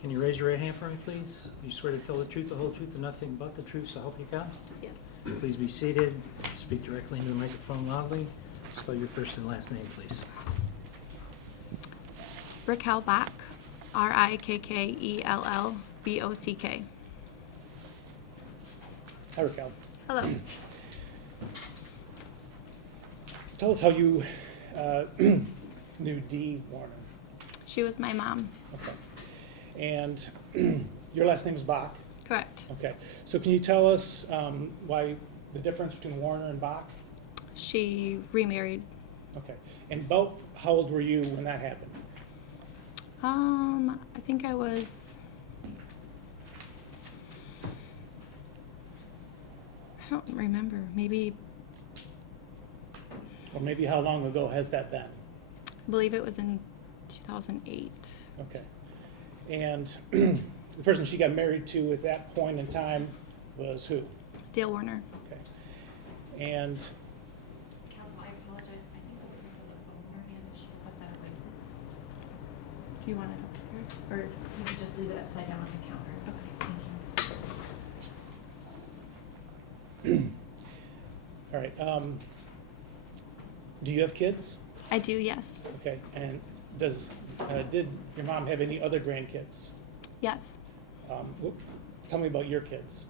Can you raise your right hand for me, please? You swear to tell the truth, the whole truth, and nothing but the truth, so help you God? Yes. Please be seated. Speak directly into the microphone loudly. Spell your first and last name, please. Rikkell Bock, Rikkellbock. Hi, Rikkell. Hello. Tell us how you knew Dee Warner. She was my mom. Okay. And your last name is Bock? Correct. Okay. So can you tell us why the difference between Warner and Bock? She remarried. Okay. And about how old were you when that happened? I think I was, I don't remember, maybe, Or maybe how long ago has that been? I believe it was in 2008. Okay. And the person she got married to at that point in time was who? Dale Warner. Okay. And Council, I apologize. I think the witness has a phone in her hand. If she could put that away, please. Do you want it up here? Or, You could just leave it upside down on the counter. It's okay. Thank you. all right. Do you have kids? I do, yes. Okay. And did your mom have any other grandkids? Yes. Tell me about your kids.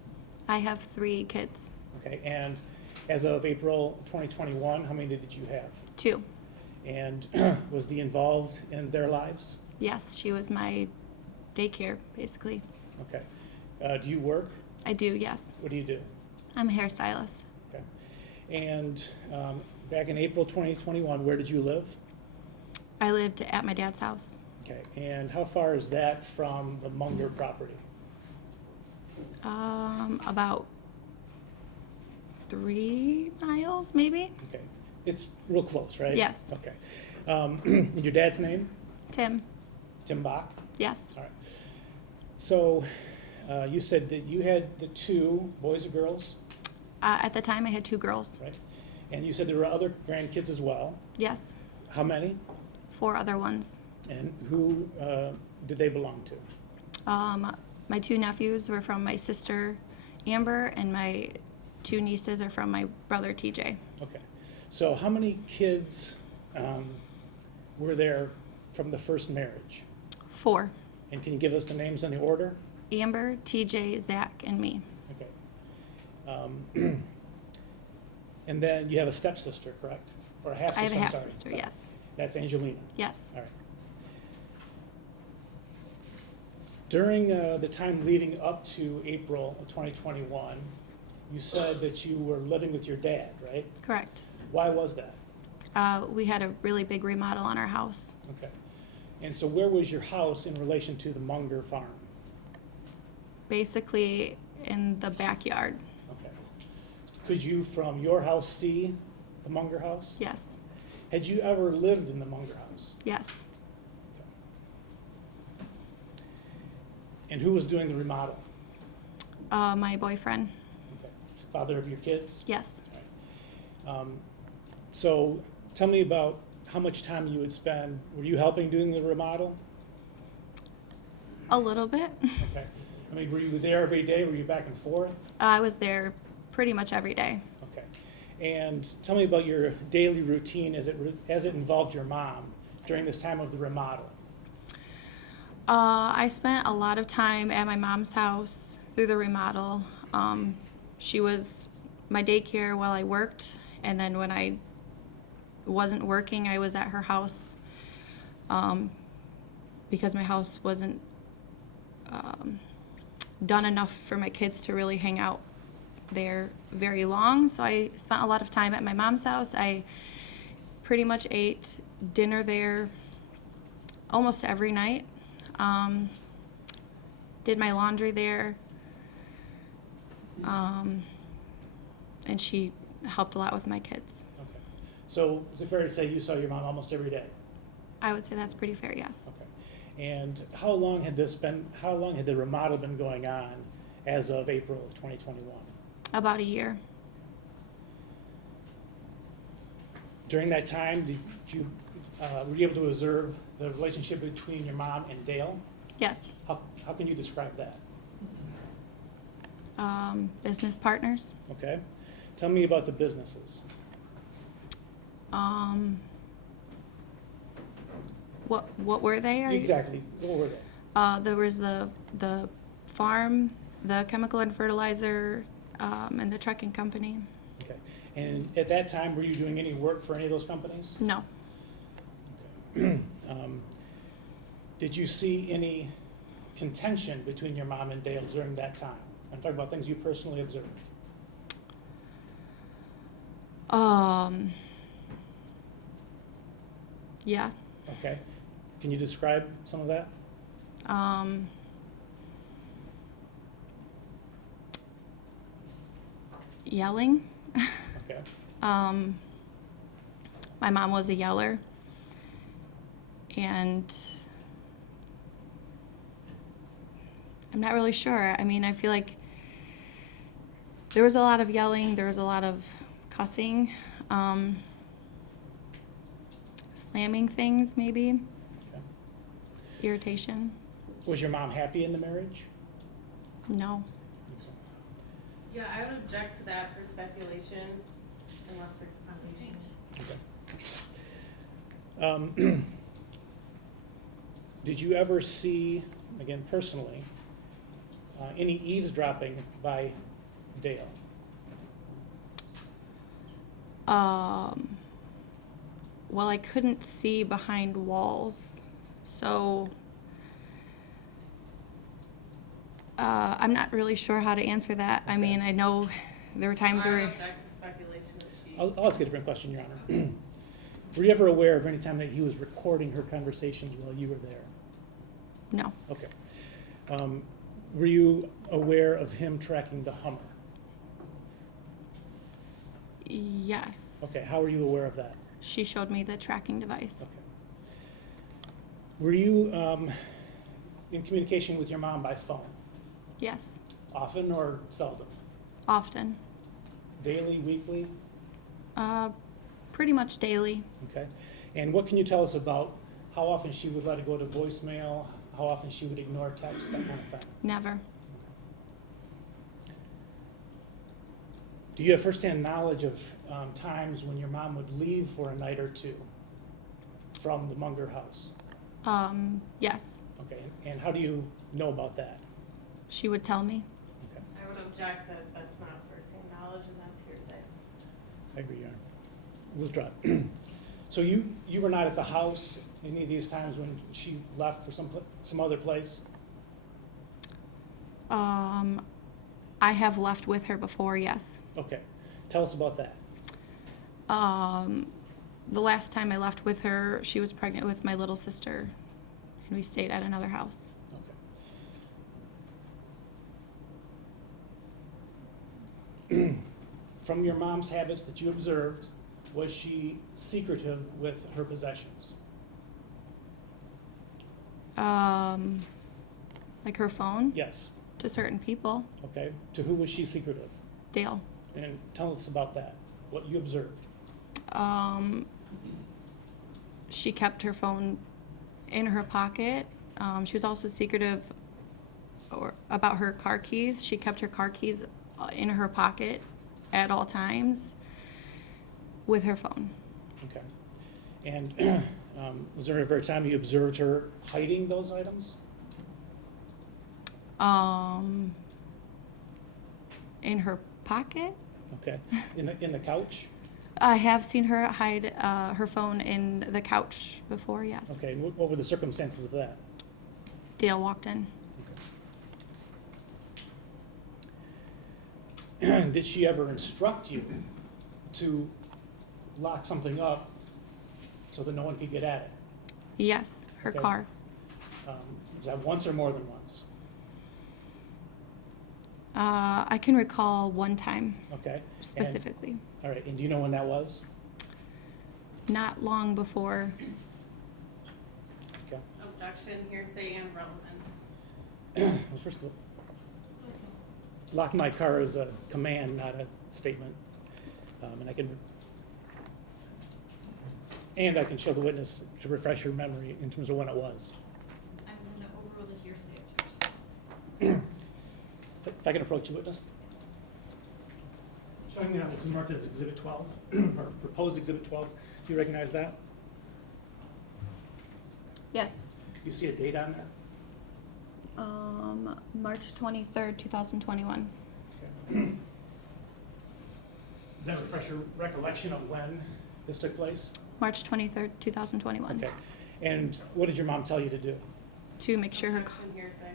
I have 3 kids. Okay. And as of April 2021, how many did you have? 2. And was Dee involved in their lives? Yes, she was my daycare, basically. Okay. Do you work? I do, yes. What do you do? I'm a hairstylist. Okay. And back in April 2021, where did you live? I lived at my dad's house. Okay. And how far is that from the Munger property? About 3 miles, maybe? Okay. It's real close, right? Yes. Okay. And your dad's name? Tim? Tim Bock? Yes. All right. So you said that you had the 2 boys or girls, At the time, I had 2 girls. right? And you said there were other grandkids as well. Yes. How many? 4 other ones. And who did they belong to? My 2 nephews were from my sister, Amber, and my 2 nieces are from my brother, TJ. Okay. So how many kids were there from the first marriage? 4. And can you give us the names in the order? Amber, TJ, Zach, and me. Okay. And then you have a stepsister, correct? Or a half-sister? I have a I'm half-sister, sorry. yes. That's Angelina. Yes. All right. During the time leading up to April of 2021, you said that you were living with your dad, right? Correct. Why was that? We had a really big remodel on our house. Okay. And so where was your house in relation to the Munger farm? Basically in the backyard. Okay. Could you, from your house, see the Munger house? Yes. Had you ever lived in the Munger house? Yes. And who was doing the remodel? My boyfriend. Okay. Father of your kids? Yes. So tell me about how much time you would spend. Were you helping doing the remodel? A little bit. Okay. I mean, were you there every day? Were you back and forth? I was there pretty much every day. Okay. And tell me about your daily routine as it involved your mom during this time of the remodel. I spent a lot of time at my mom's house through the remodel. She was my daycare while I worked, and then when I wasn't working, I was at her house because my house wasn't done enough for my kids to really hang out there very long. So I spent a lot of time at my mom's house. I pretty much ate dinner there almost every night. Did my laundry there. And she helped a lot with my kids. Okay. So is it fair to say you saw your mom almost every day? I would say that's pretty fair, yes. Okay. And how long had the remodel been going on as of April of 2021? About a year. During that time, were you able to observe the relationship between your mom and Dale? Yes. How How can you describe that? Business partners. Okay. Tell me about the businesses. What were they? Exactly. What were they? There was the farm, the chemical and fertilizer, and the trucking company. Okay. And at that time, were you doing any work for any of those companies? No. Did you see any contention between your mom and Dale during that time? I'm talking about things you personally observed. Yeah. Okay. Can you describe some of that? Yelling. Okay. My mom was a yeller, and I'm not really sure. I mean, I feel like there was a lot of yelling, there was a lot of cussing, slamming things maybe, Okay. irritation. Was your mom happy in the marriage? No. Yeah, I would object to that for speculation unless there's a foundation. Okay. Did you ever see, again personally, any eavesdropping by Dale? Well, I couldn't see behind walls, so I'm not really sure how to answer that. I mean, I know there were times I would where object to speculation that she. I'll ask a different question, Your Honor. Were you ever aware of any time that he was recording her conversations while you were there? no. Okay. Were you aware of him tracking the Hummer? Yes. Okay, how were you aware of that? She showed me the tracking device. Okay. Were you in communication with your mom by phone? Yes. Often or seldom? Often. Daily, weekly? Pretty much daily. Okay. And what can you tell us about how often she would let it go to voicemail, how often she would ignore text, that kind of thing? Never. Do you have firsthand knowledge of times when your mom would leave for a night or two from the Munger house? Yes. Okay. And how do you know about that? She would tell me. Okay. I would object that that's not first-hand knowledge and that's hearsay. I agree, Your Honor. Withdraw. So you were not at the house any of these times when she left for some other place? I have left with her before, yes. Okay. Tell us about that. The last time I left with her, she was pregnant with my little sister, and we stayed at another house. Okay. From your mom's habits that you observed, was she secretive with her possessions? Like her phone Yes. to certain people. Okay. To who was she secretive? Dale. And tell us about that, what you observed. She kept her phone in her pocket. She was also secretive about her car keys. She kept her car keys in her pocket at all times with her phone. Okay. And was there ever a time you observed her hiding those items? In her pocket. Okay. In the couch? I have seen her hide her phone in the couch before, yes. Okay. And what were the circumstances of that? Dale walked in. Did she ever instruct you to lock something up so that no one could get at it? Yes, her Okay. car. Was that once or more than once? I can recall one time Okay. specifically. All right. And do you know when that was? Not long before. Okay. Objection, hearsay, and relevance. Well, first of all, lock my car is a command, not a statement. And I can show the witness to refresh your memory in terms of when it was. I'm going to overrule the hearsay objection. If I can approach the witness. Showing me what's marked as Exhibit 12, or proposed Exhibit 12. Do you recognize that? Yes. You see a date on there? March 23rd, 2021. Okay. Does that refresh your recollection of when this took place? March 23rd, 2021. Okay. And what did your mom tell you to do? To make sure her, Objection, hearsay.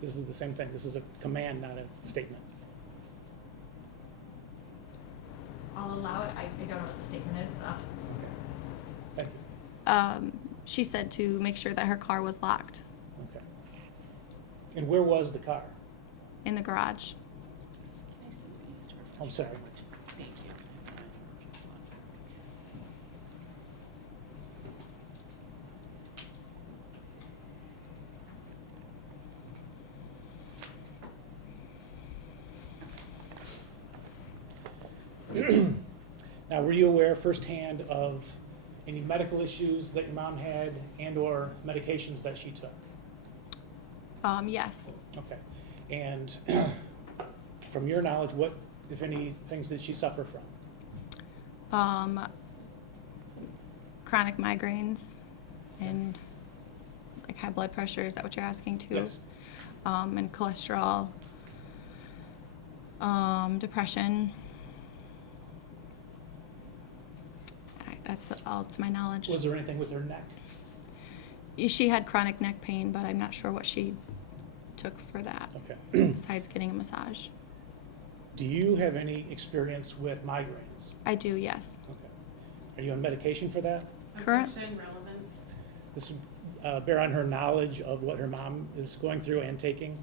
This is the same thing. This is a command, not a statement. I'll allow it, I don't know what the statement is, but Okay. Thank you. she said to make sure that her car was locked Okay. And where was the car? in the garage. I'm sorry. Thank you. Now, were you aware firsthand of any medical issues that your mom had and/or medications that she took? Yes. Okay. And from your knowledge, what, if any, things did she suffer from? Chronic migraines and like high blood pressure. Is that what you're asking too? Yes. And cholesterol, depression. That's all to my knowledge. Was there anything with her neck? She had chronic neck pain, but I'm not sure what she took for that, Okay. besides getting a massage. Do you have any experience with migraines? I do, yes. Okay. Are you on medication for that? Current- Objection, relevance. This would bear on her knowledge of what her mom is going through and taking,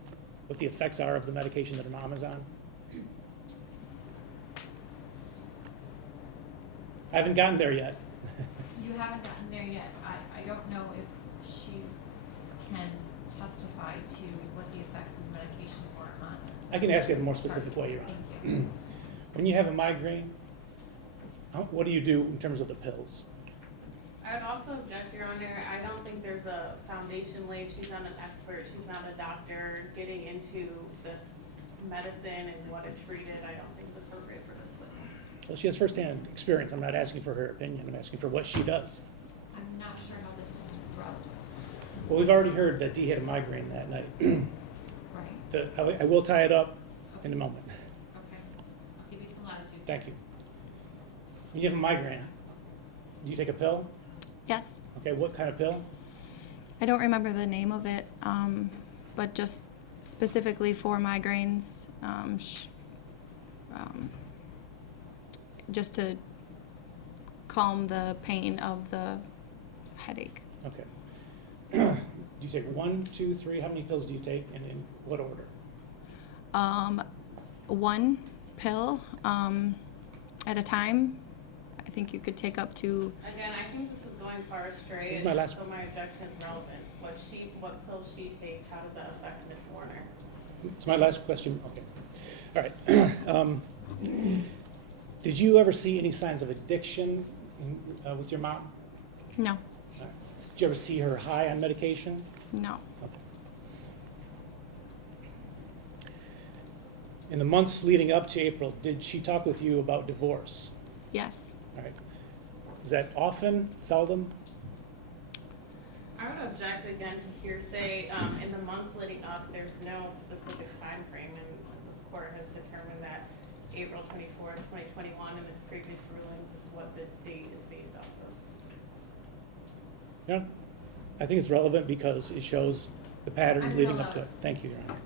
what the effects are of the medication that her mom is on? I haven't gotten there yet. you haven't gotten there yet. I don't know if she can testify to what the effects of the medication were on. I can ask it in a more specific way, Your Honor. Thank you. When you have a migraine, what do you do in terms of the pills? I would also object, Your Honor, I don't think there's a foundation laid, she's not an expert, she's not a doctor, getting into this medicine and what it treated, I don't think is appropriate for this witness. Well, she has firsthand experience. I'm not asking for her opinion. I'm asking for what she does. I'm not sure how this is relevant. Well, we've already heard that Dee had a migraine that night. Right, I will tie it up in a moment. okay. I'll give you some latitude. Thank you. When you have a migraine, do you take a pill? Yes. Okay, what kind of pill? I don't remember the name of it, but just specifically for migraines, just to calm the pain of the headache. Okay. Do you take 1, 2, 3? How many pills do you take and in what order? One pill at a time. I think you could take up to, Again, I think this is going far astray. This is my last- So my objection is relevant. What pills she takes, how does that affect Ms. Warner? It's my last question. Okay. All right. Did you ever see any signs of addiction with your mom? no, All right. Did you ever see her high on medication? no, Okay. In the months leading up to April, did she talk with you about divorce? yes. All right. Is that often, seldom? I would object again to hearsay. In the months leading up, there's no specific time frame, and this court has determined that April 24th, 2021, and its previous rulings is what the date is based off of. Yeah. I think it's relevant because it shows the pattern I'm leading gonna up to it. Thank you, Your Honor.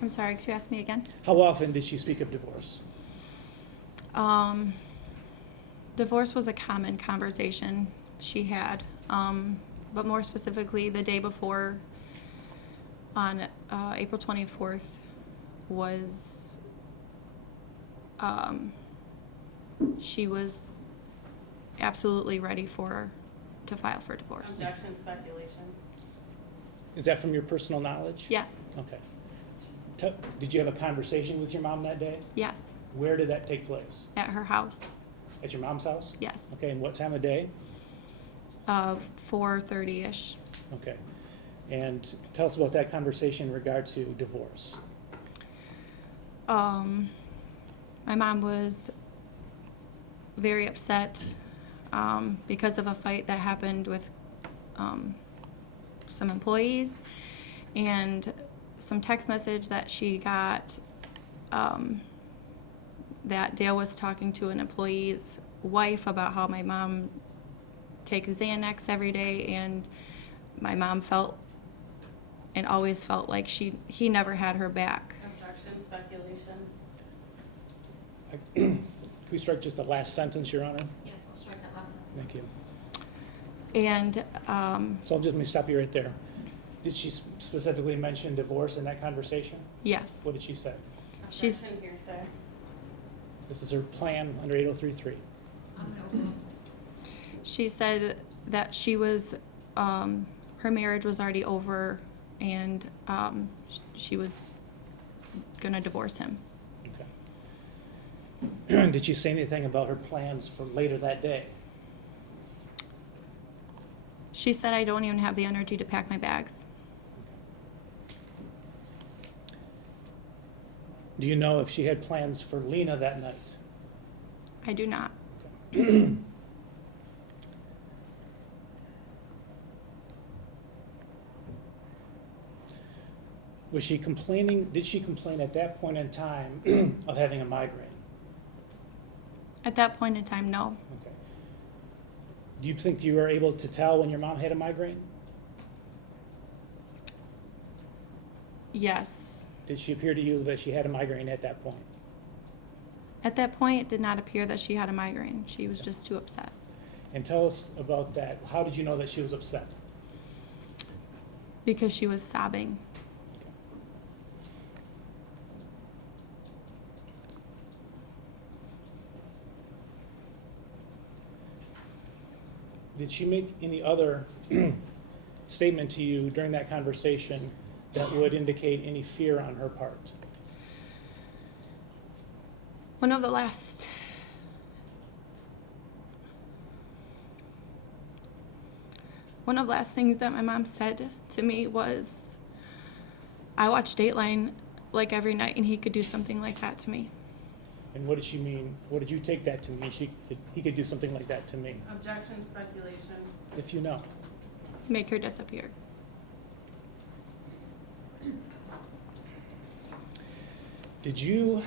I'm sorry, could you ask me again? How often did she speak of divorce? Divorce was a common conversation she had, but more specifically, the day before, on April 24th, was she was absolutely ready to file for divorce. Objection, speculation. Is that from your personal knowledge? Yes, Okay. Did you have a conversation with your mom that day? yes, Where did that take place? at her house, At your mom's house? yes, Okay, and what time of day? 4:30ish. Okay. And tell us about that conversation in regard to divorce. My mom was very upset because of a fight that happened with some employees and some text message that she got that Dale was talking to an employee's wife about how my mom takes Xanax every day, and my mom felt and always felt like he never had her back. Objection, speculation. Can we strike just the last sentence, Your Honor? Yes, I'll strike that last sentence. Thank you. And So let me stop you right there. Did she specifically mention divorce in that conversation? yes, What did she say? She's- Objection, hearsay. This is her plan under 8033. I'm gonna overrule. she said that she was her marriage was already over, and she was gonna divorce him. Okay. Did she say anything about her plans for later that day? She said, I don't even have the energy to pack my bags. Do you know if she had plans for Lena that night? I do not. Was she complaining, did she complain at that point in time of having a migraine? At that point in time, no. Okay. Do you think you were able to tell when your mom had a migraine? Yes. Did she appear to you that she had a migraine at that point? At that point, it did not appear that she had a migraine. She was just too upset. And tell us about that. How did you know that she was upset? Because she was sobbing. Did she make any other statement to you during that conversation that would indicate any fear on her part? One of the last things that my mom said to me was, I watch Dateline like every night, and he could do something like that to me. And what did she mean? What did you take that to mean? He could do something like that to me, Objection, speculation. if you know. Make her disappear. Did you,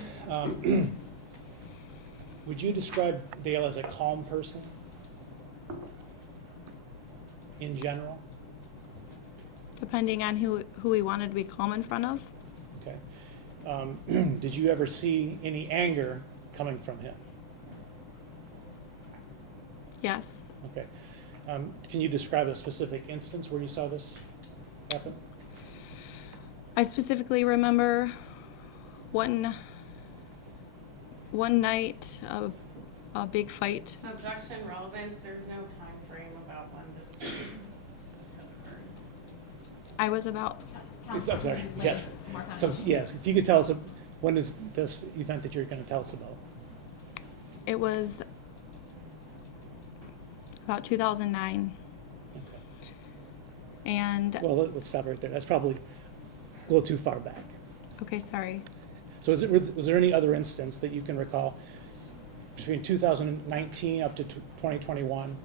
would you describe Dale as a calm person in general? Depending on who he wanted to be calm in front of. Okay. Did you ever see any anger coming from him? Yes. Okay. Can you describe a specific instance where you saw this happen? I specifically remember one night, a big fight. Objection, relevance, there's no time frame about when this occurred. I was about, I'm sorry, Counsel, we yes. need some more time. So, yes, if you could tell us, when is this event that you're going to tell us about? it was about 2009. Okay. And, Well, let's stop right there. That's probably a little too far back. okay, sorry. So was there any other instance that you can recall between 2019 up to 2021?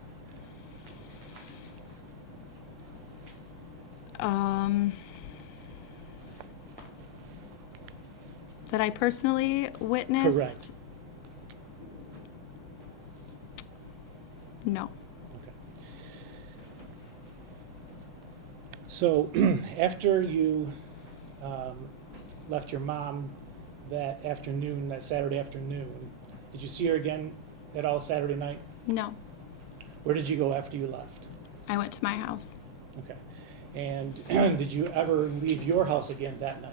That I personally witnessed? Correct. No. Okay. So after you left your mom that afternoon, that Saturday afternoon, did you see her again at all Saturday night? No. Where did you go after you left? I went to my house. Okay. And did you ever leave your house again that night?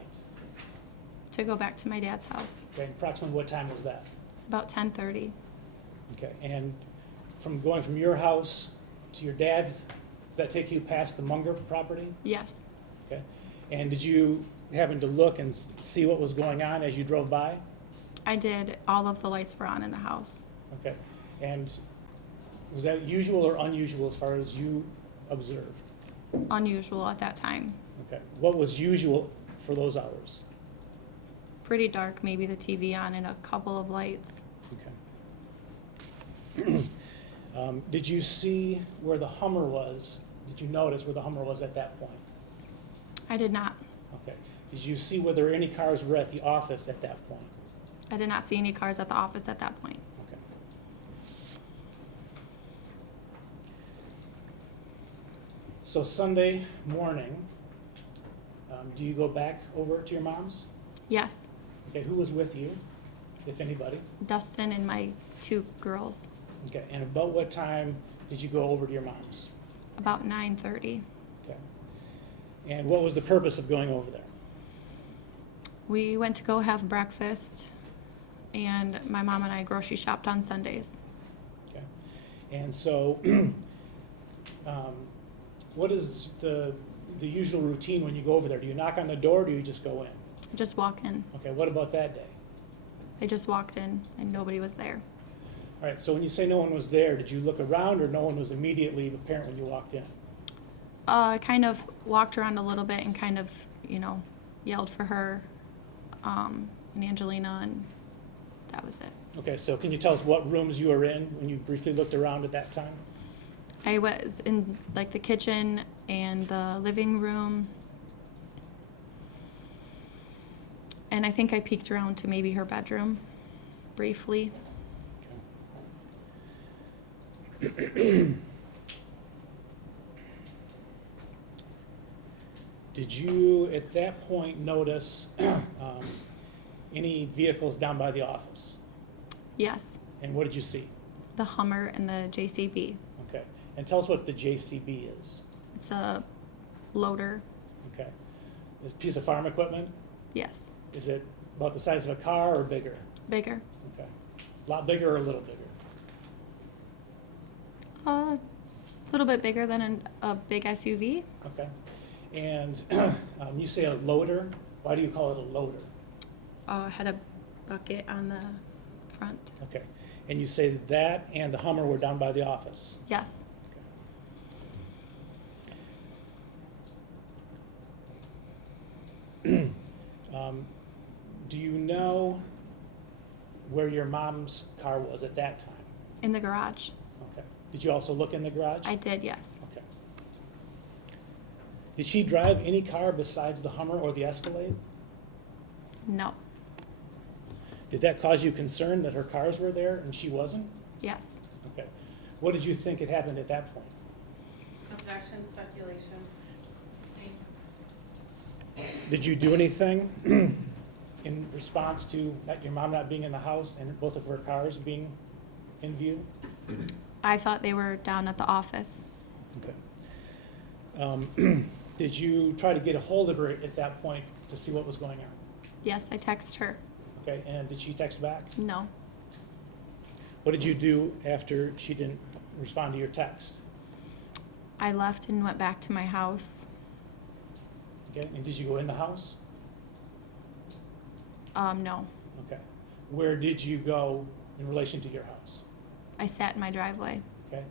To go back to my dad's house. Okay. Approximately what time was that? About 10:30. Okay. And from going from your house to your dad's, does that take you past the Munger property? Yes. Okay. And did you happen to look and see what was going on as you drove by? I did. All of the lights were on in the house. Okay. And was that usual or unusual as far as you observed? Unusual at that time. Okay. What was usual for those hours? Pretty dark, maybe the TV on and a couple of lights. Okay. Did you see where the Hummer was? Did you notice where the Hummer was at that point? I did not. Okay. Did you see whether any cars were at the office at that point? I did not see any cars at the office at that point. Okay. So Sunday morning, do you go back over to your mom's? Yes, Okay, who was with you, if anybody? Dustin and my 2 girls, Okay, and about what time did you go over to your mom's? about 9:30. Okay. And what was the purpose of going over there? We went to go have breakfast, and my mom and I grocery shopped on Sundays. Okay. And so, what is the usual routine when you go over there? Do you knock on the door, or do you just go in? Just walk in. Okay, what about that day? I just walked in, and nobody was there. All right, so when you say no one was there, did you look around, or no one was immediately apparent when you walked in? I kind of walked around a little bit and kind of, yelled for her and Angelina, and that was it. Okay, so can you tell us what rooms you were in when you briefly looked around at that time? I was in like the kitchen and the living room. And I think I peeked around to maybe her bedroom briefly. Did you, at that point, notice any vehicles down by the office? Yes, And what did you see? the Hummer and the JCB. Okay, and tell us what the JCB is. It's a loader. Okay, this piece of farm equipment, Yes, is it about the size of a car or bigger? bigger. Okay, a lot bigger or a little bigger? A little bit bigger than a big SUV. Okay, and you say a loader, why do you call it a loader? Had a bucket on the front. Okay, and you say that and the Hummer were down by the office? Yes, Do you know where your mom's car was at that time? in the garage. Okay. Did you also look in the garage? I did, yes. Okay. Did she drive any car besides the Hummer or the Escalade? No. Did that cause you concern that her cars were there and she wasn't? Yes. Okay. What did you think had happened at that point? Objection, speculation. Sustained. Did you do anything in response to your mom not being in the house and both of her cars being in view? I thought they were down at the office. Okay. Did you try to get a hold of her at that point to see what was going on? Yes, I texted her. Okay, and did she text back? No. What did you do after she didn't respond to your text? I left and went back to my house. Okay, and did you go in the house? No. Okay. Where did you go in relation to your house? I sat in my driveway. Okay,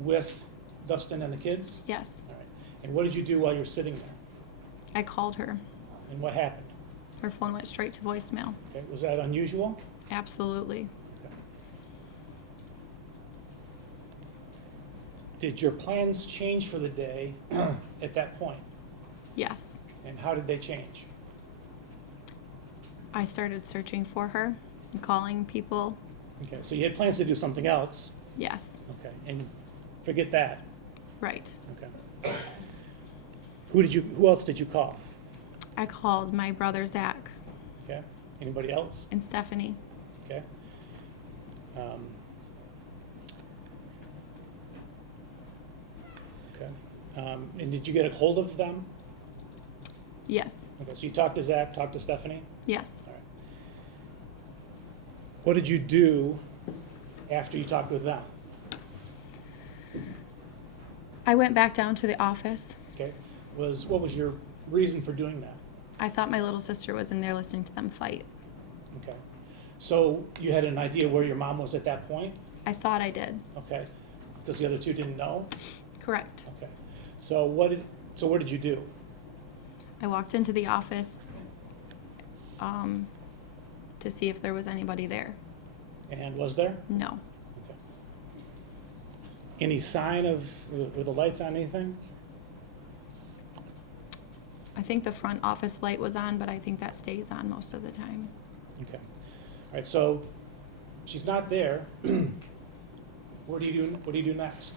with Dustin and the kids? Yes. All right. And what did you do while you were sitting there? I called her. And what happened? Her phone went straight to voicemail. Okay, was that unusual? Absolutely. Okay. Did your plans change for the day at that point? Yes. And how did they change? I started searching for her and calling people. Okay, so you had plans to do something else, Yes. okay, and forget that, Right. okay. Who else did you call? I called my brother Zach Okay, anybody else? and Stephanie. Okay. Okay, and did you get a hold of them? Yes. Okay, so you talked to Zach, talked to Stephanie? Yes. All right. What did you do after you talked with them? I went back down to the office. Okay, what was your reason for doing that? I thought my little sister was in there listening to them fight. Okay, so you had an idea where your mom was at that point? I thought I did. Okay, because the other two didn't know? Correct. Okay, so what did you do? I walked into the office, to see if there was anybody there. And was there? No. Okay. Any sign of, were the lights on anything? I think the front office light was on, but I think that stays on most of the time. Okay. All right, so she's not there. What do you do next?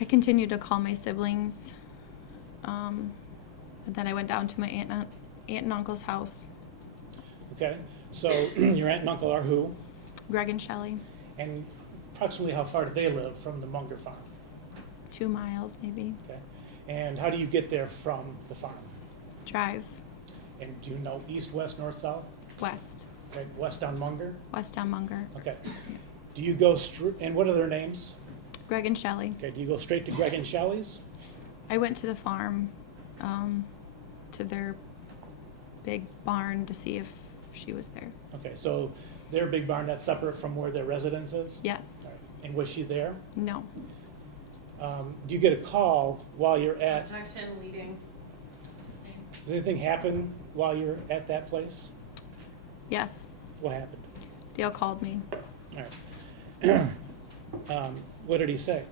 I continued to call my siblings. And then I went down to my aunt and uncle's house, Okay, so your aunt and uncle are who? Greg and Shelley. And approximately how far do they live from the Munger farm? 2 miles maybe. Okay, and how do you get there from the farm? Drive And do you know east, west, north, south? west. Okay, west on Munger? West on Munger. Okay. Do you go and what are their names? Greg and Shelley. Okay, do you go straight to Greg and Shelley's? I went to the farm, to their big barn to see if she was there. Okay, so their big barn, that's separate from where their residence is? Yes. All right. And was she there? No. Do you get a call while you're at, Objection, leading. Sustained. does anything happen while you're at that place? Yes. What happened? Dale called me. All right. What did he say?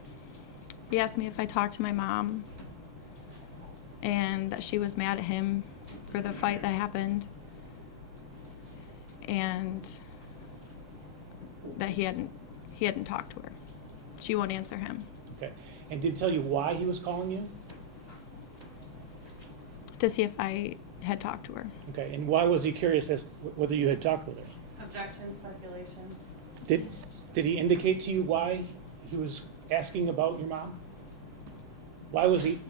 He asked me if I talked to my mom and that she was mad at him for the fight that happened and that he hadn't talked to her. She won't answer him. Okay. And did he tell you why he was calling you? To see if I had talked to her. Okay. And why was he curious as whether you had talked with her? Objection, speculation. Did he indicate to you why he was asking about your mom?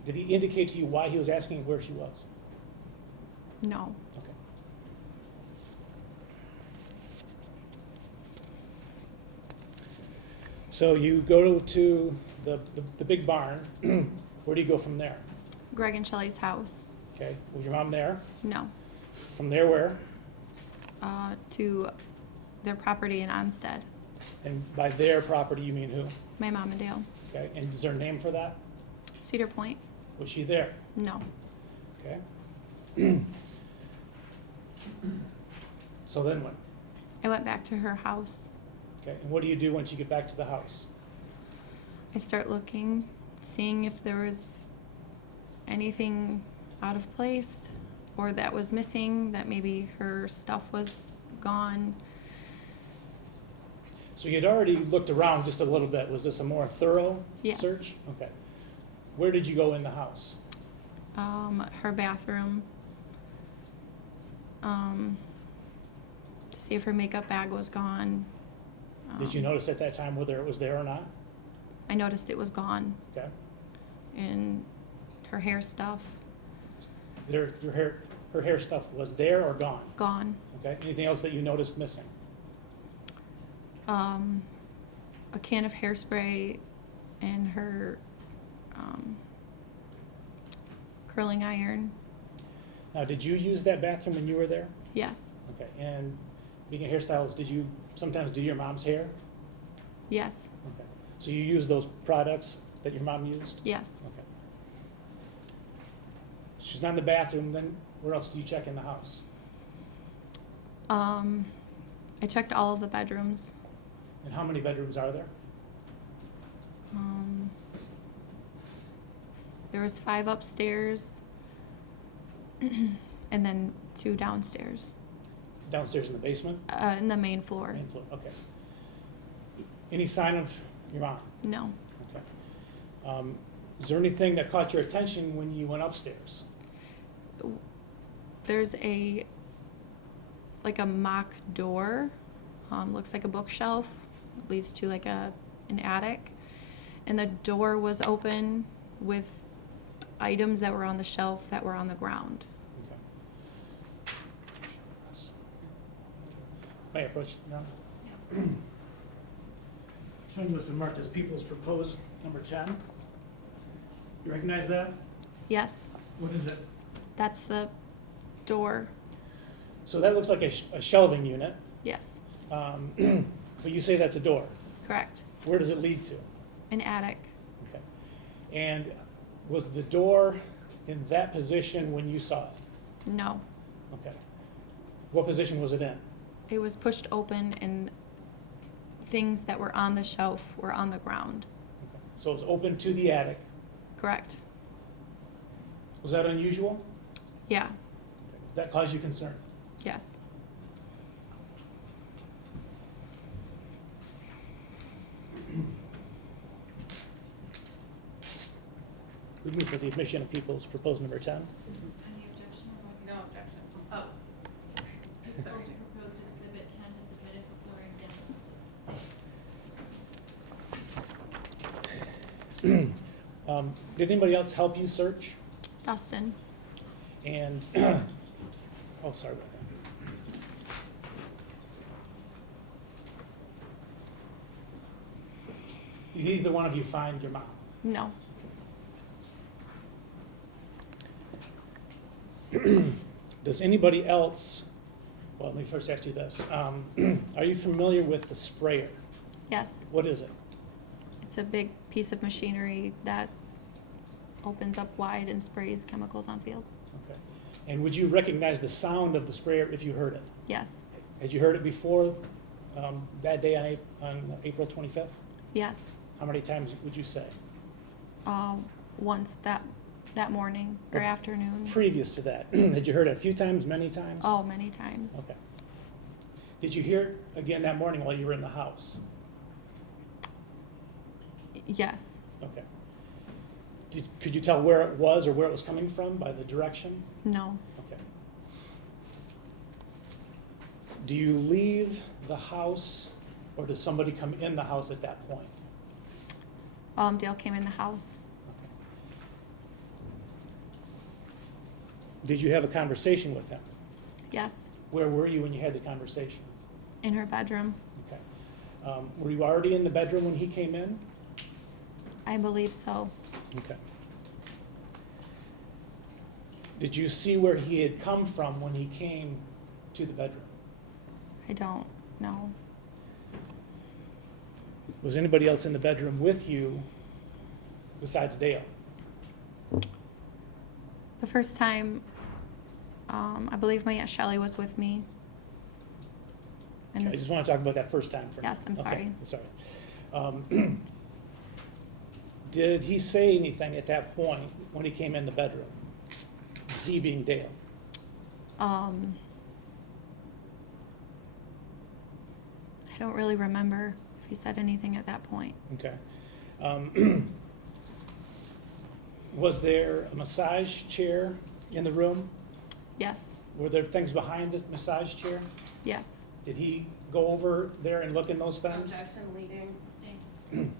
Did he indicate to you why he was asking where she was? No. Okay. So you go to the big barn. Where do you go from there? Greg and Shelley's house. Okay. Was your mom there? No. From there where? To their property in Onstead. And by their property, you mean who? My mom and Dale. Okay. And is there a name for that? Cedar Point. Was she there? No. Okay. So then what? I went back to her house. Okay. And what do you do once you get back to the house? I start looking, seeing if there was anything out of place or that was missing, that maybe her stuff was gone. So you'd already looked around just a little bit. Was this a more thorough Yes. search? Okay. Where did you go in the house? Her bathroom, to see if her makeup bag was gone. Did you notice at that time whether it was there or not? I noticed it was gone, Okay. and her hair stuff, Her hair stuff was there or gone? gone. Okay. Anything else that you noticed missing? A can of hairspray and her curling iron. Now, did you use that bathroom when you were there? Yes. Okay. And being a hairstylist, did you sometimes do your mom's hair? Yes. Okay. So you use those products that your mom used? Yes. Okay. She's not in the bathroom, then where else do you check in the house? I checked all of the bedrooms. And how many bedrooms are there? There was 5 upstairs and then 2 downstairs, Downstairs in the basement? in the main floor. Main floor, okay. Any sign of your mom? No. Okay. Is there anything that caught your attention when you went upstairs? There's a mock door, looks like a bookshelf, leads to like an attic, and the door was open with items that were on the shelf that were on the ground. Okay. May I approach now? Yes. Showing what's been marked as People's Proposed number 10. You recognize that? Yes, What is it? that's the door. So that looks like a shelving unit, Yes, but you say that's a door. correct. Where does it lead to? An attic. Okay. And was the door in that position when you saw it? No. Okay. What position was it in? It was pushed open and things that were on the shelf were on the ground. Okay. So it was open to the attic. Correct. Was that unusual? Yeah. Did that cause you concern? Yes. We move for the admission of people's proposed number 10. Any objection or No objection. Oh. There's a proposed exhibit 10 to submitted for floor exam purposes. Did anybody else help you search? Dustin. And, oh, sorry about that. Did either one of you find your mom? No. Does anybody else, well, let me first ask you this. Are you familiar with the sprayer? Yes. What is it? It's a big piece of machinery that opens up wide and sprays chemicals on fields. Okay. And would you recognize the sound of the sprayer if you heard it? Yes. Had you heard it before that day on April 25th? Yes. How many times would you say? Once that morning or afternoon. Previous to that, had you heard it a few times, many times? Oh, many times. Okay. Did you hear it again that morning while you were in the house? Yes. Okay. Could you tell where it was or where it was coming from by the direction? No. Okay. Do you leave the house or does somebody come in the house at that point? Dale came in the house. Did you have a conversation with him? Yes. Where were you when you had the conversation? In her bedroom. Okay. Were you already in the bedroom when he came in? I believe so. Okay. Did you see where he had come from when he came to the bedroom? I don't know. Was anybody else in the bedroom with you besides Dale? The first time, I believe my Aunt Shelley was with me. And I this, just want to talk about that first time for Yes, I'm Okay, sorry. sorry. Did he say anything at that point when he came in the bedroom? He being Dale. I don't really remember if he said anything at that point. Okay. Was there a massage chair in the room? Yes. Were there things behind the massage chair? Yes. Did he go over there and look in those things? Objection leading. Sustained.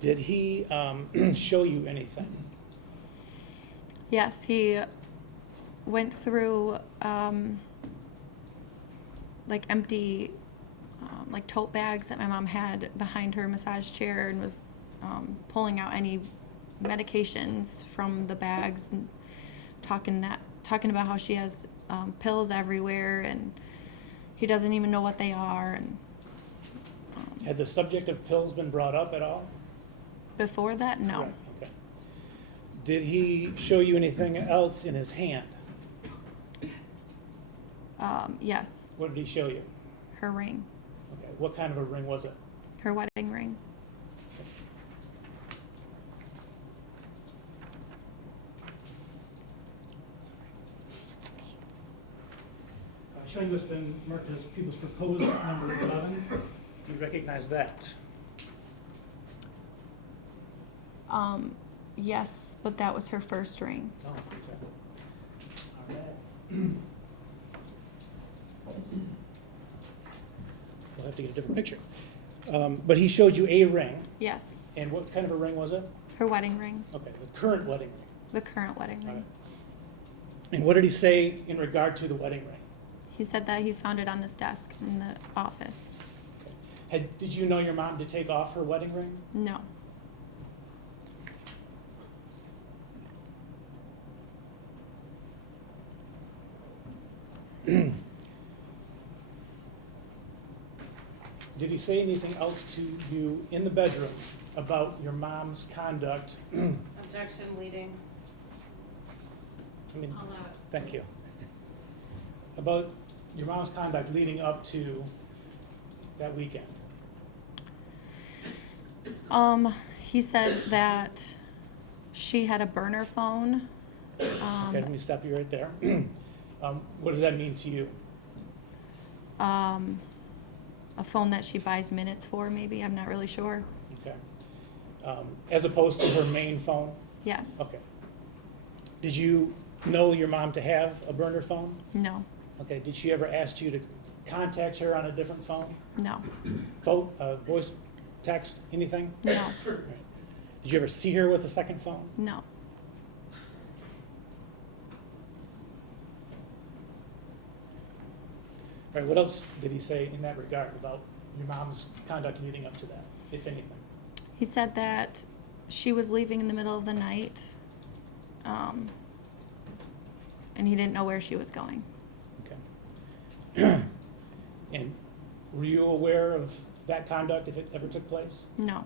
Did he show you anything? Yes, he went through like empty like tote bags that my mom had behind her massage chair and was pulling out any medications from the bags and talking about how she has pills everywhere and he doesn't even know what they are. And Had the subject of pills been brought up at all? before that, no. Right, okay. Did he show you anything else in his hand? Yes, What did he show you? her ring, Okay, what kind of a ring was it? her wedding ring. Showing what's been marked as people's proposed number 11. Do you recognize that? Yes, but that was her first ring. Oh, okay. All right. We'll have to get a different picture. But he showed you a ring, Yes, and what kind of a ring was it? her wedding ring, Okay, the current wedding ring. the current wedding All ring. right. And what did he say in regard to the wedding ring? He said that he found it on his desk in the office. Did you know your mom to take off her wedding ring? No. Did he say anything else to you in the bedroom about your mom's conduct? Objection leading. I mean, I'll allow it. thank you. About your mom's conduct leading up to that weekend. He said that she had a burner phone. Okay, let me stop you right there. What does that mean to you? A phone that she buys minutes for, maybe, I'm not really sure. Okay. As opposed to her main phone? Yes, Okay. Did you know your mom to have a burner phone? no, Okay, did she ever ask you to contact her on a different phone? no, Voice, text, anything? no, Right. Did you ever see her with a second phone? no. All right, what else did he say in that regard about your mom's conduct leading up to that, if anything? He said that she was leaving in the middle of the night, and he didn't know where she was going. Okay. And were you aware of that conduct if it ever took place? No,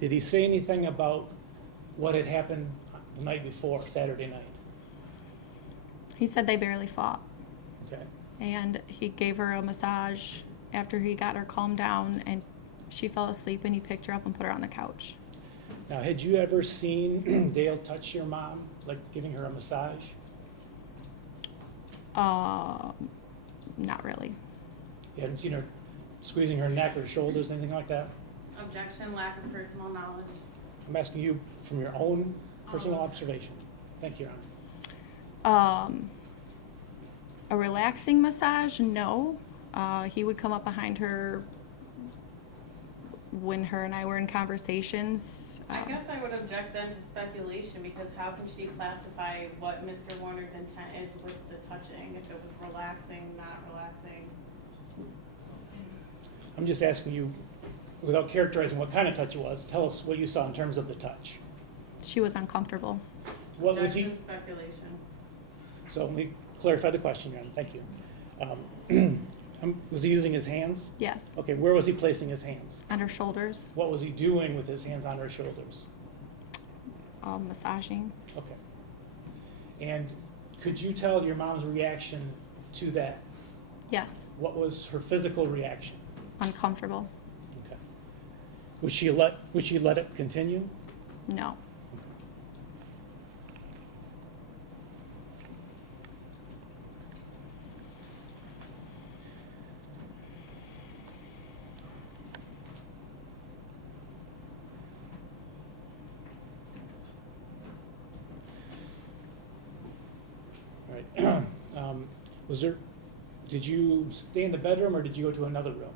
Did he say anything about what had happened the night before, Saturday night? he said they barely fought, Okay. and he gave her a massage after he got her calmed down, and she fell asleep, and he picked her up and put her on the couch. Now, had you ever seen Dale touch your mom, like giving her a massage? Not really. You hadn't seen her squeezing her neck or shoulders, anything like that? Objection, lack of personal knowledge. I'm asking you from your own personal observation. Thank you, Your Honor. A relaxing massage, no. He would come up behind her when her and I were in conversations. I guess I would object then to speculation, because how can she classify what Mr. Warner's intent is with the touching, if it was relaxing, not relaxing? I'm just asking you, without characterizing what kind of touch it was, tell us what you saw in terms of the touch. She was uncomfortable. What was he, Objection, speculation. so let me clarify the question, Your Honor, thank you. Was he using his hands? Yes, Okay, where was he placing his hands? on her shoulders, What was he doing with his hands on her shoulders? massaging. Okay. And could you tell your mom's reaction to that? Yes, What was her physical reaction? uncomfortable. Okay. Would she let it continue? No. All right. Did you stay in the bedroom or did you go to another room?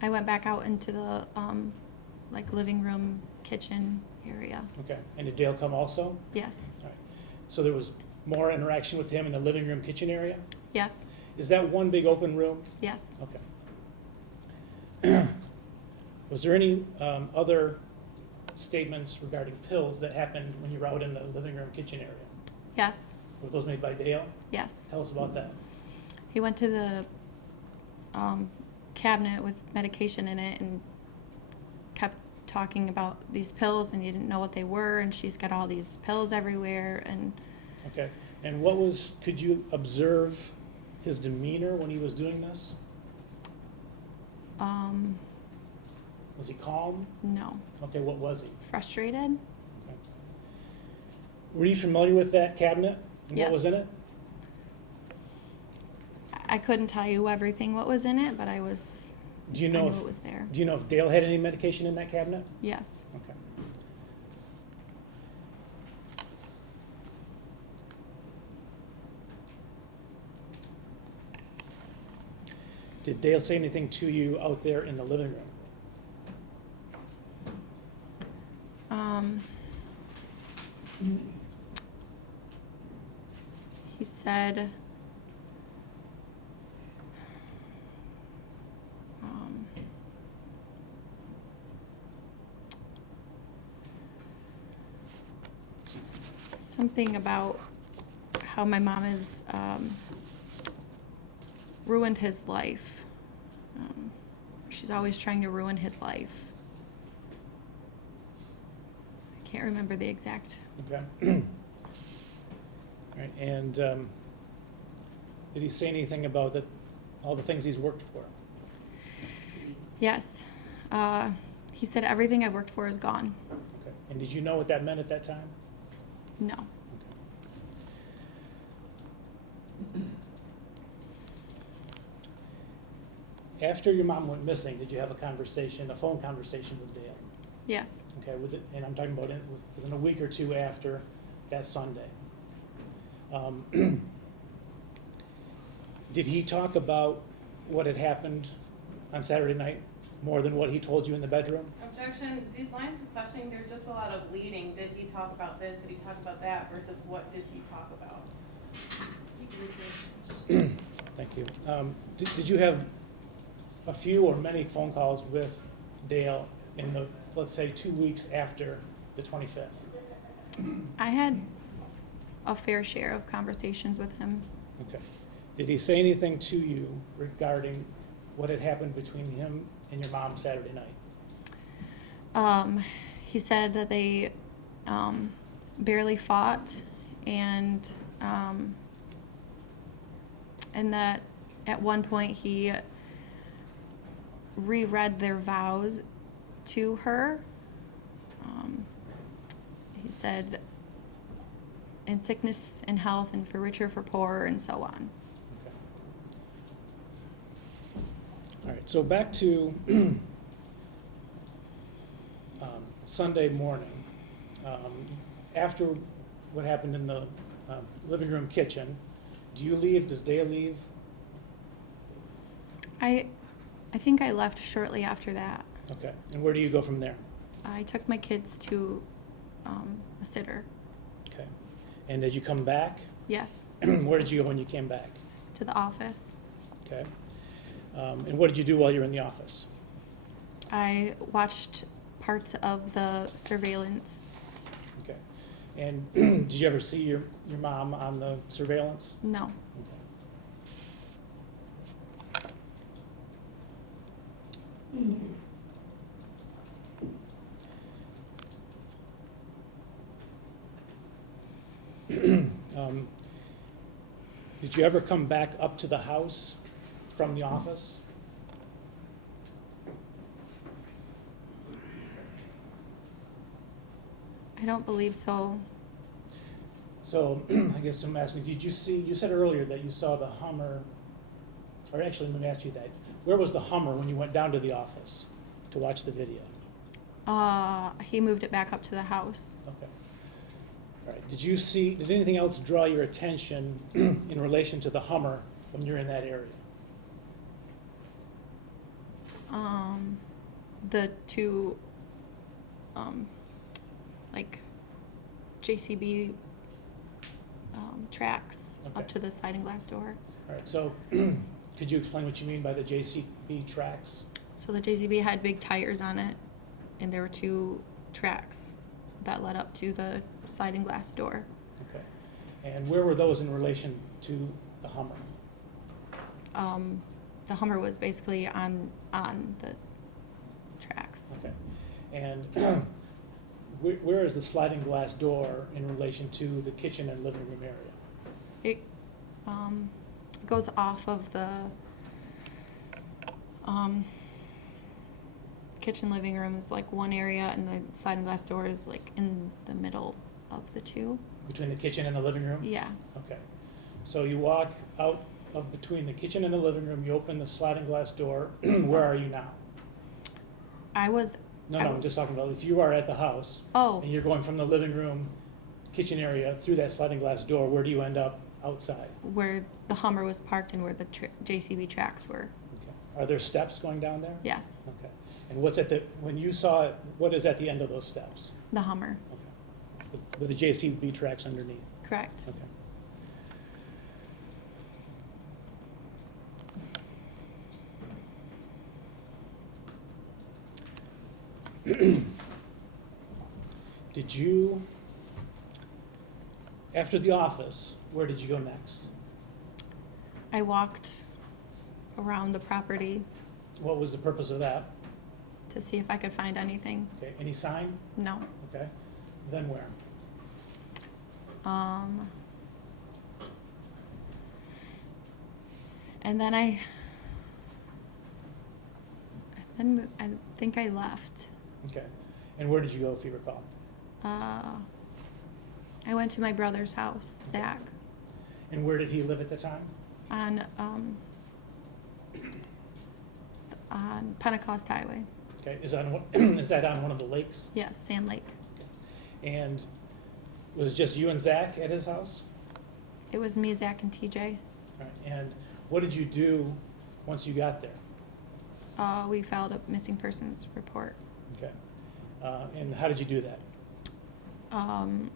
I went back out into the living room, kitchen area. Okay. And did Dale come also? Yes, All right. So there was more interaction with him in the living room, kitchen area? yes, Is that one big open room? yes. Okay. Was there any other statements regarding pills that happened when you were out in the living room, kitchen area? Yes, Were those made by Dale? yes. Tell us about that. He went to the cabinet with medication in it and kept talking about these pills, and he didn't know what they were, and she's got all these pills everywhere, and Okay. And could you observe his demeanor when he was doing this? Was he calm? no. Okay, what was he? Frustrated? Okay. Were you familiar with that cabinet and what was Yes. in it? I couldn't tell you everything what was in it, but I Do you knew know it was there. Do you know if Dale had any medication in that cabinet? Yes, Okay. Did Dale say anything to you out there in the living room? he said, something about how my mom has ruined his life. She's always trying to ruin his life. I can't remember the exact. Okay. All right, and did he say anything about all the things he's worked for? Yes. He said everything I've worked for is gone. Okay. And did you know what that meant at that time? No. After your mom went missing, did you have a phone conversation with Dale? Yes. Okay, and I'm talking about within a week or two after that Sunday. Did he talk about what had happened on Saturday night more than what he told you in the bedroom? Objection, these lines of questioning, there's just a lot of leading. Did he talk about this? Did he talk about that? Versus what did he talk about? Thank you. Did you have a few or many phone calls with Dale in the, let's say, 2 weeks after the 25th? I had a fair share of conversations with him. Okay. Did he say anything to you regarding what had happened between him and your mom Saturday night? He said that they barely fought, and that at one point he reread their vows to her. He said, in sickness and health, and for richer, for poorer, and so on. Okay. All right, so back to Sunday morning. After what happened in the living room kitchen, do you leave? Does Dale leave? I think I left shortly after that. Okay, and where do you go from there? I took my kids to a sitter. Okay, and did you come back? Yes, Where did you go when you came back? to the office. Okay, and what did you do while you were in the office? I watched parts of the surveillance. Okay, and did you ever see your mom on the surveillance? No. Okay. Did you ever come back up to the house from the office? I don't believe so. So I guess I'm asking, did you see, you said earlier that you saw the Hummer, or actually, let me ask you that. Where was the Hummer when you went down to the office to watch the video? He moved it back up to the house. Okay. All right. Did anything else draw your attention in relation to the Hummer when you're in that area? The two, like JCB tracks Okay. up to the sliding glass door. All right. So could you explain what you mean by the JCB tracks? So the JCB had big tires on it, and there were two tracks that led up to the sliding glass door. Okay. And where were those in relation to the Hummer? The Hummer was basically on the tracks. Okay. And where is the sliding glass door in relation to the kitchen and living room area? It goes off of the kitchen living room is like one area, and the sliding glass door is like in the middle of the two. Between the kitchen and the living room? Yeah. Okay. So you walk out of between the kitchen and the living room, you open the sliding glass door. Where are you now? I was. No, I'm just talking about if you are at the house Oh, and you're going from the living room, kitchen area through that sliding glass door, where do you end up outside? where the Hummer was parked and where the JCB tracks were. Okay. Are there steps going down there? Yes, Okay. And when you saw it, what is at the end of those steps? the Hummer. Okay. With the JCB tracks underneath? Correct. Okay. Did you After the office, where did you go next? I walked around the property What was the purpose of that? to see if I could find anything. Okay, any sign? No. Okay, then where? And then I think I left. Okay, and where did you go, if you recall? I went to my brother's house, Zach, And where did he live at the time? on Pentecost Highway. Okay, is that on one of the lakes? Yes, Sand Lake. And was it just you and Zach at his house? It was me, Zach, and TJ. All right, and what did you do once you got there? We filed a missing persons report. Okay, and how did you do that? Um,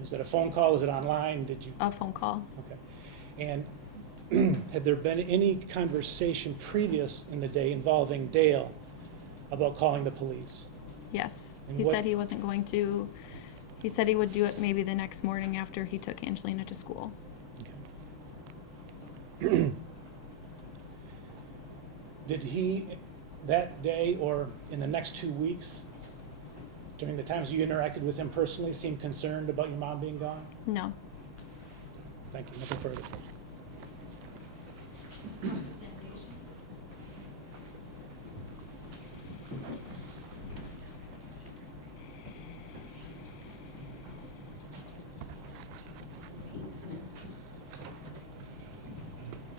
Was it a phone call? Was it online? Did you? a phone call. Okay, and had there been any conversation previous in the day involving Dale about calling the police? Yes. And He what- said he wasn't going to, he said he would do it maybe the next morning after he took Angelina to school. Okay. Did he, that day or in the next 2 weeks, during the times you interacted with him personally, seem concerned about your mom being gone? No. Thank you, nothing further. Sanitation.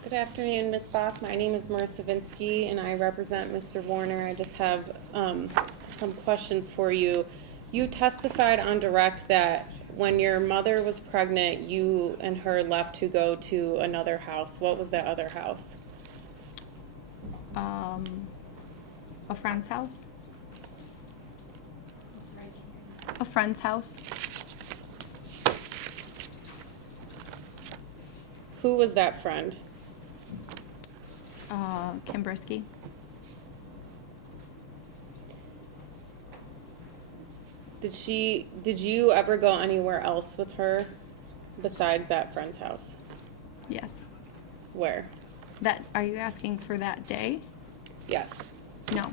Good afternoon, Ms. Bock. My name is Marissa Vinsky, and I represent Mr. Warner. I just have some questions for you. You testified on direct that when your mother was pregnant, you and her left to go to another house. What was that other house? A friend's house? I'm sorry to hear that. A friend's house? Who was that friend? Kim Brisky. Did you ever go anywhere else with her besides that friend's house? Yes. Where? Are you asking for that day? Yes. No.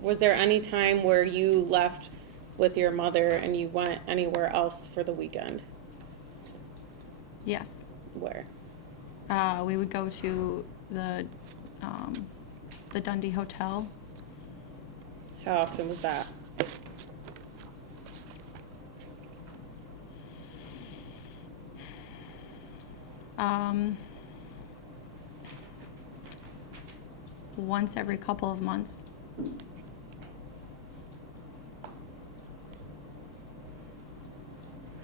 Was there any time where you left with your mother and you went anywhere else for the weekend? Yes. Where? We would go to the Dundee Hotel. How often was that? Once every couple of months.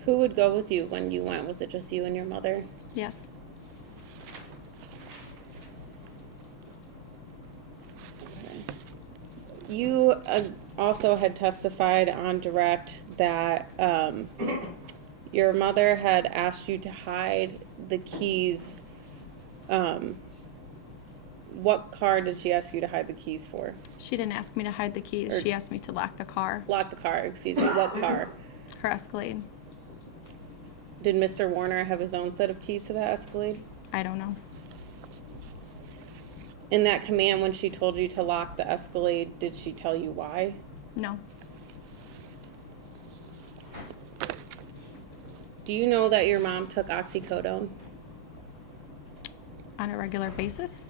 Who would go with you when you went? Was it just you and your mother? Yes. You also had testified on direct that your mother had asked you to hide the keys. What car did she ask you to hide the keys for? She didn't ask me to hide the keys. She asked me to lock the car. Lock the car, excuse me. What car? Her Escalade. Did Mr. Warner have his own set of keys to that Escalade? I don't know. In that command, when she told you to lock the Escalade, did she tell you why? No. Do you know that your mom took oxycodone? On a regular basis?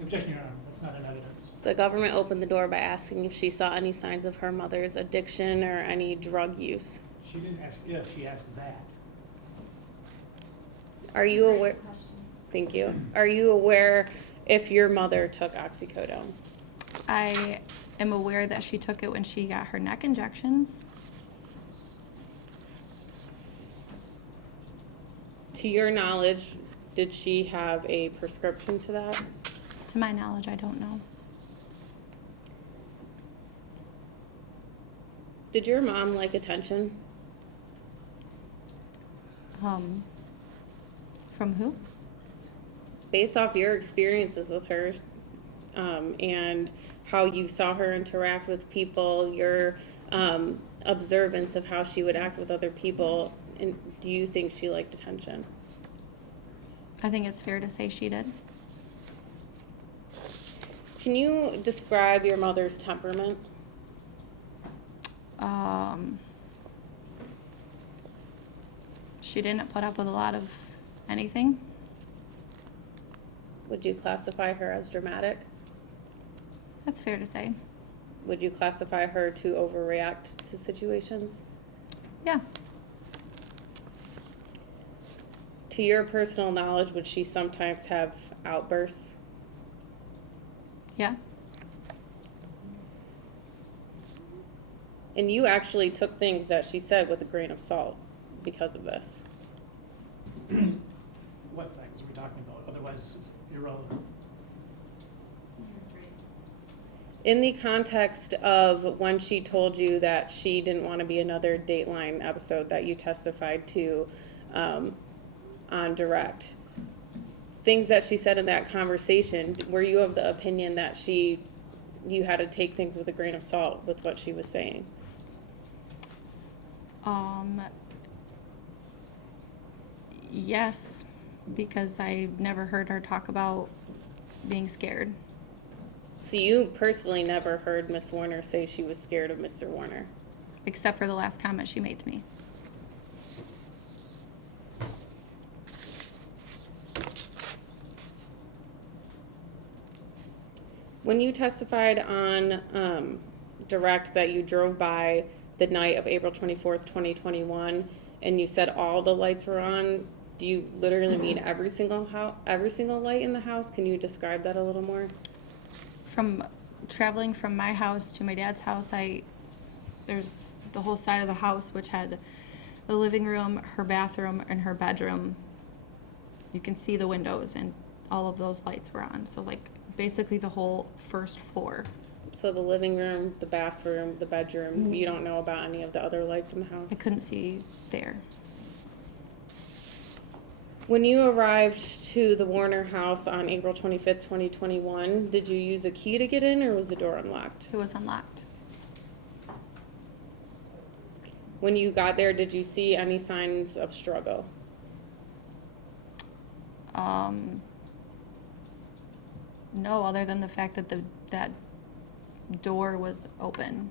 Objection, Your Honor, that's not in evidence. The government opened the door by asking if she saw any signs of her mother's addiction or any drug use. She didn't ask if, she asked that. Are you First aware? question. Thank you. Are you aware if your mother took oxycodone? I am aware that she took it when she got her neck injections. To your knowledge, did she have a prescription to that? To my knowledge, I don't know. Did your mom like attention? From who? Based off your experiences with her, and how you saw her interact with people, your observance of how she would act with other people, and do you think she liked attention? I think it's fair to say she did. Can you describe your mother's temperament? She didn't put up with a lot of anything. Would you classify her as dramatic? That's fair to say. Would you classify her to overreact to situations? Yeah. To your personal knowledge, would she sometimes have outbursts? Yeah. And you actually took things that she said with a grain of salt because of this. What things are we talking about? Otherwise, it's irrelevant. In the context of when she told you that she didn't want to be another Dateline episode that you testified to on direct, things that she said in that conversation, were you of the opinion that you had to take things with a grain of salt with what she was saying? Yes, because I never heard her talk about being scared. So you personally never heard Miss Warner say she was scared of Mr. Warner? Except for the last comment she made to me. When you testified on direct that you drove by the night of April 24th, 2021, and you said all the lights were on, do you literally mean every single light in the house? Can you describe that a little more? From traveling from my house to my dad's house, there's the whole side of the house, which had the living room, her bathroom, and her bedroom. You can see the windows, and all of those lights were on. So like basically the whole first floor. So the living room, the bathroom, the bedroom, you don't know about any of the other lights in the house? I couldn't see there. When you arrived to the Warner house on April 25th, 2021, did you use a key to get in, or was the door unlocked? It was unlocked. When you got there, did you see any signs of struggle? No, other than the fact that that door was open.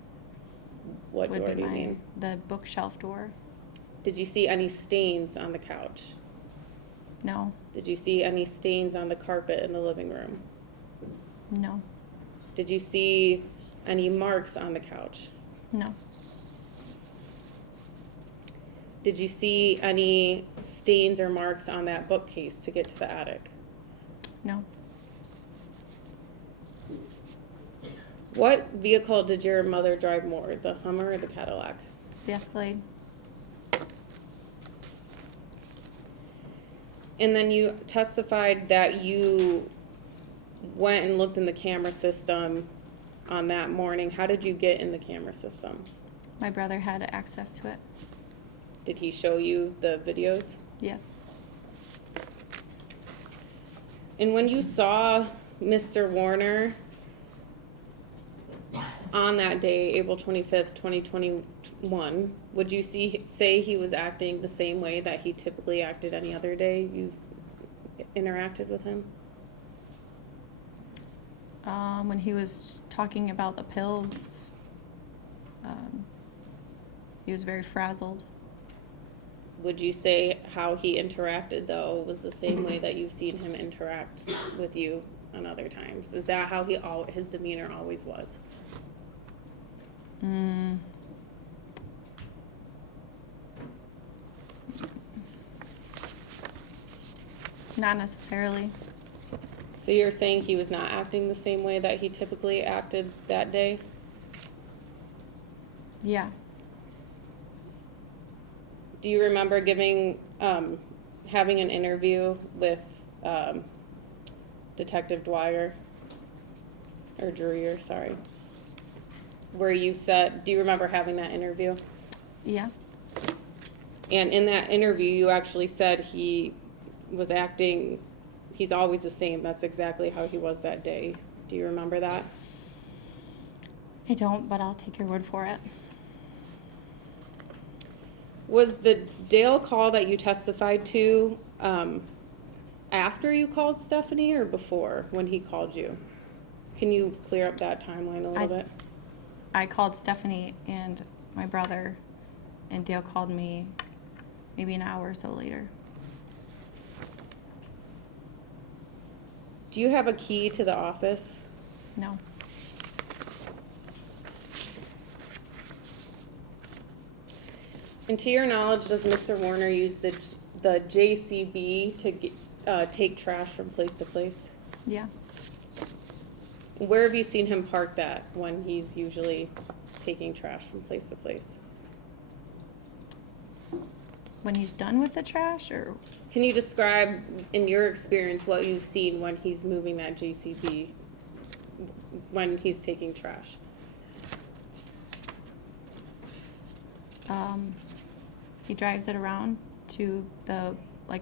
What door do you mean? The bookshelf door. Did you see any stains on the couch? No. Did you see any stains on the carpet in the living room? No. Did you see any marks on the couch? No. Did you see any stains or marks on that bookcase to get to the attic? No. What vehicle did your mother drive more, the Hummer or the Cadillac? The Escalade. And then you testified that you went and looked in the camera system on that morning. How did you get in the camera system? My brother had access to it. Did he show you the videos? Yes. And when you saw Mr. Warner on that day, April 25th, 2021, would you say he was acting the same way that he typically acted any other day you interacted with him? When he was talking about the pills, he was very frazzled. Would you say how he interacted, though, was the same way that you've seen him interact with you on other times? Is that how his demeanor always was? Not necessarily. So you're saying he was not acting the same way that he typically acted that day? Yeah. Do you remember having an interview with Detective Dreyer, sorry, where you said, do you remember having that interview? Yeah. And in that interview, you actually said he was acting, he's always the same. That's exactly how he was that day. Do you remember that? I don't, but I'll take your word for it. Was the Dale call that you testified to, after you called Stephanie or before, when he called you? Can you clear up that timeline a little bit? I called Stephanie and my brother, and Dale called me maybe an hour or so later. Do you have a key to the office? No. And to your knowledge, does Mr. Warner use the JCB to take trash from place to place? Yeah. Where have you seen him park that when he's usually taking trash from place to place? When he's done with the trash, or Can you describe, in your experience, what you've seen when he's moving that JCB, when he's taking trash? he drives it around to the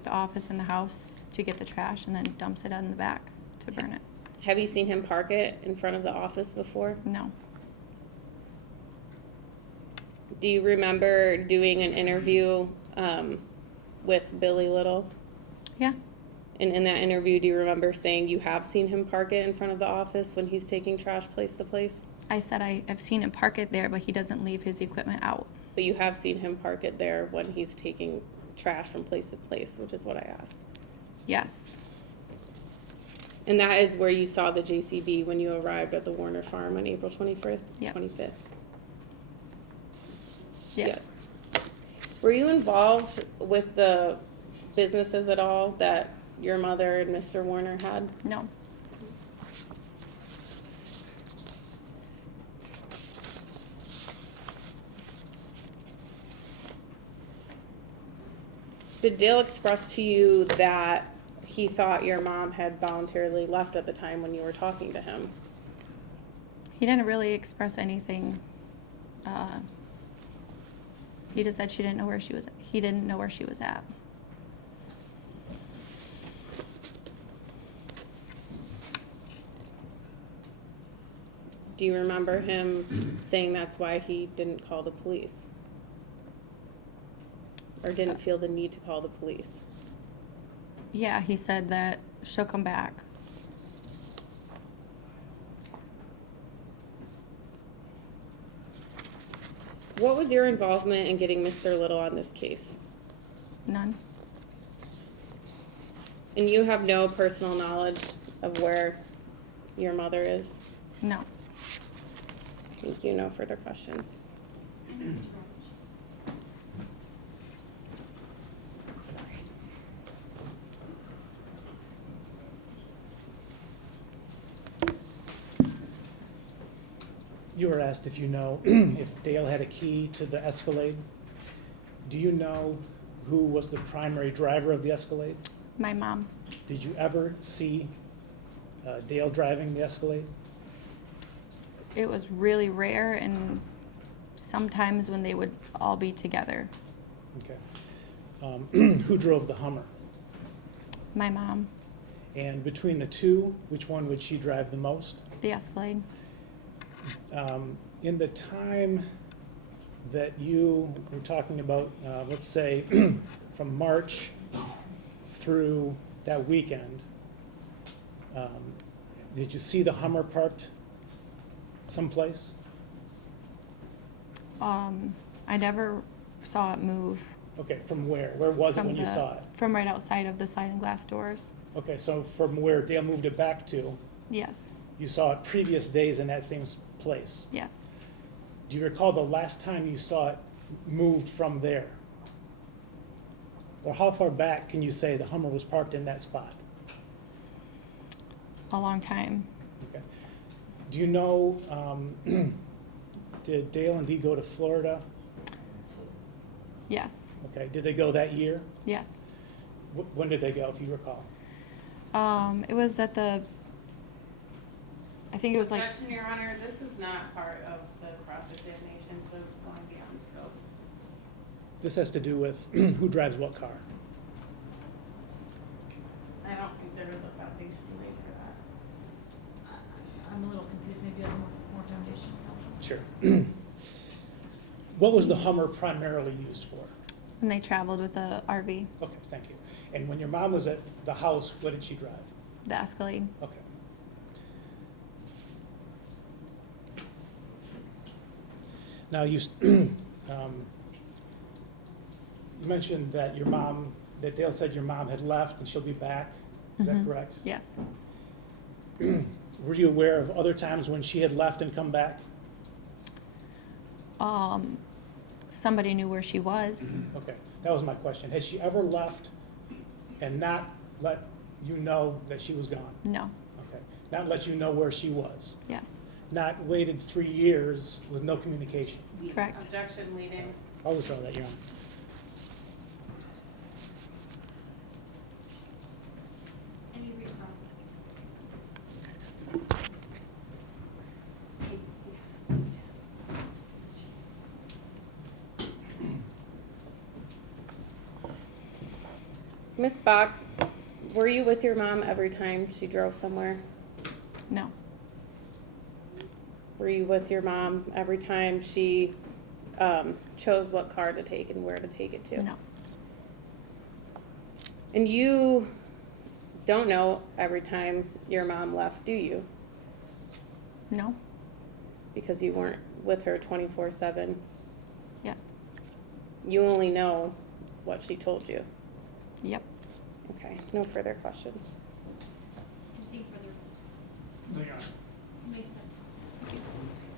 office and the house to get the trash, and then dumps it in the back to burn it. Have you seen him park it in front of the office before? No. Do you remember doing an interview with Billy Little? Yeah. And in that interview, do you remember saying you have seen him park it in front of the office when he's taking trash place to place? I said I've seen him park it there, but he doesn't leave his equipment out. But you have seen him park it there when he's taking trash from place to place, which is what I asked. Yes. And that is where you saw the JCB when you arrived at the Warner farm on April 25th? Yep. 25th? Yes. Were you involved with the businesses at all that your mother and Mr. Warner had? No. Did Dale express to you that he thought your mom had voluntarily left at the time when you were talking to him? He didn't really express anything. He just said she didn't know where she was. He didn't know where she was at. Do you remember him saying that's why he didn't call the police? Or didn't feel the need to call the police? Yeah, he said that she'll come back. What was your involvement in getting Mr. Little on this case? None. And you have no personal knowledge of where your mother is? No. Thank you. No further questions. You were asked if you know if Dale had a key to the Escalade. Do you know who was the primary driver of the Escalade? My mom. Did you ever see Dale driving the Escalade? It was really rare, and sometimes when they would all be together. Okay. Who drove the Hummer? My mom. And between the two, which one would she drive the most? The Escalade. In the time that you were talking about, let's say from March through that weekend, did you see the Hummer parked someplace? I never saw it move. Okay, from where? Where was it when you saw it? From right outside of the sliding glass doors. Okay, so from where Dale moved it back to, Yes. you saw it previous days in that same place. Yes. Do you recall the last time you saw it moved from there? Or how far back can you say the Hummer was parked in that spot? A long time. Okay. Do you know, did Dale and Dee go to Florida? Yes. Okay, did they go that year? Yes. When did they go, if you recall? It was at the, I think it was like, Objection, Your Honor, this is not part of the cross-examination, so it's going beyond the scope. This has to do with who drives what car. I don't think there is a foundation laid for that. I'm a little confused, maybe a little more foundation. Sure. What was the Hummer primarily used for? And they traveled with a RV, Okay, thank you. And when your mom was at the house, what did she drive? the Escalade. Okay. Now, you mentioned that your mom, that Dale said your mom had left and she'll be back. Is that Mhm. correct? Yes. Were you aware of other times when she had left and come back? Somebody knew where she was. Okay, that was my question. Had she ever left and not let you know that she was gone? No. Okay, not let you know where she was? Yes. Not waited 3 years with no communication? Correct. Objection leading. I'll withdraw that, Your Honor. Any requests? Miss Bock, were you with your mom every time she drove somewhere? No. Were you with your mom every time she chose what car to take and where to take it to? No. And you don't know every time your mom left, do you? No. Because you weren't with her 24/7. Yes. You only know what she told you. Yep. Okay, no further questions. Anything further? No, Your Honor. You may sit.